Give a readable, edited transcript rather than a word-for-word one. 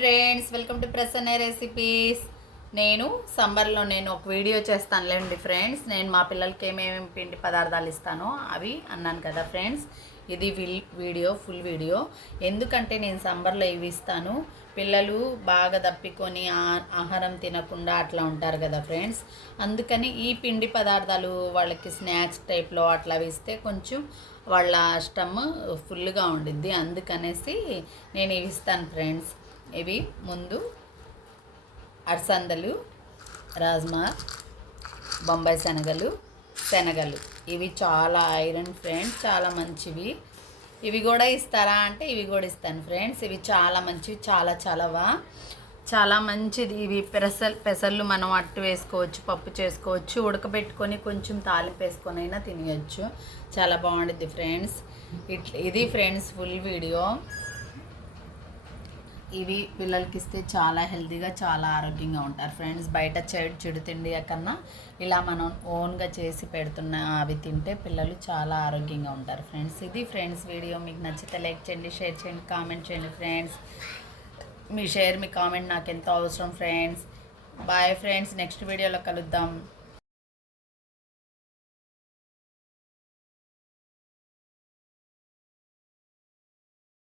Friends, welcome to Prasanna recipes. నేను సమ్మర్లో ఒక వీడియో చేస్తానులేండి ఫ్రెండ్స్. నేను మా పిల్లలకి ఏమేమి పిండి పదార్థాలు ఇస్తానో అవి అన్నాను కదా ఫ్రెండ్స్. ఇది ఫుల్ వీడియో. ఎందుకంటే నేను సమ్మర్లో ఇవి ఇస్తాను. పిల్లలు బాగా దప్పికొని ఆహారం తినకుండా అట్లా ఉంటారు కదా ఫ్రెండ్స్. అందుకని ఈ పిండి పదార్థాలు వాళ్ళకి స్నాక్స్ టైప్లో అట్లా ఇస్తే కొంచెం వాళ్ళ స్టమ్ ఫుల్గా ఉండిద్ది. అందుకనేసి నేను ఇవి ఇస్తాను ఫ్రెండ్స్. ఇవి ముందు అలసందలు, రాజ్మా, బొంబాయి శనగలు ఇవి చాలా ఐరన్ ఫ్రెండ్స్, చాలా మంచివి. ఇవి కూడా ఇస్తారా అంటే ఇవి కూడా ఇస్తాను ఫ్రెండ్స్. ఇవి చాలా మంచివి, చాలా మంచిది. ఇవి పెసర్లు మనం అట్టు వేసుకోవచ్చు, పప్పు చేసుకోవచ్చు, ఉడకబెట్టుకొని కొంచెం తాలింపు వేసుకొని అయినా తినేయచ్చు. చాలా బాగుంటుంది ఫ్రెండ్స్. ఇది ఫ్రెండ్స్ ఫుల్ వీడియో. ఇవి పిల్లలకి ఇస్తే చాలా హెల్తీగా, చాలా ఆరోగ్యంగా ఉంటారు ఫ్రెండ్స్. బయట చెడు తిండి కన్నా ఇలా మనం ఓన్గా చేసి పెడుతున్న అవి తింటే పిల్లలు చాలా ఆరోగ్యంగా ఉంటారు ఫ్రెండ్స్. ఇది ఫ్రెండ్స్ వీడియో. మీకు నచ్చితే లైక్ చేయండి, షేర్ చేయండి, కామెంట్ చేయండి ఫ్రెండ్స్. మీ కామెంట్ నాకు ఎంతో అవసరం ఫ్రెండ్స్. బాయ్ ఫ్రెండ్స్, నెక్స్ట్ వీడియోలో కలుద్దాం.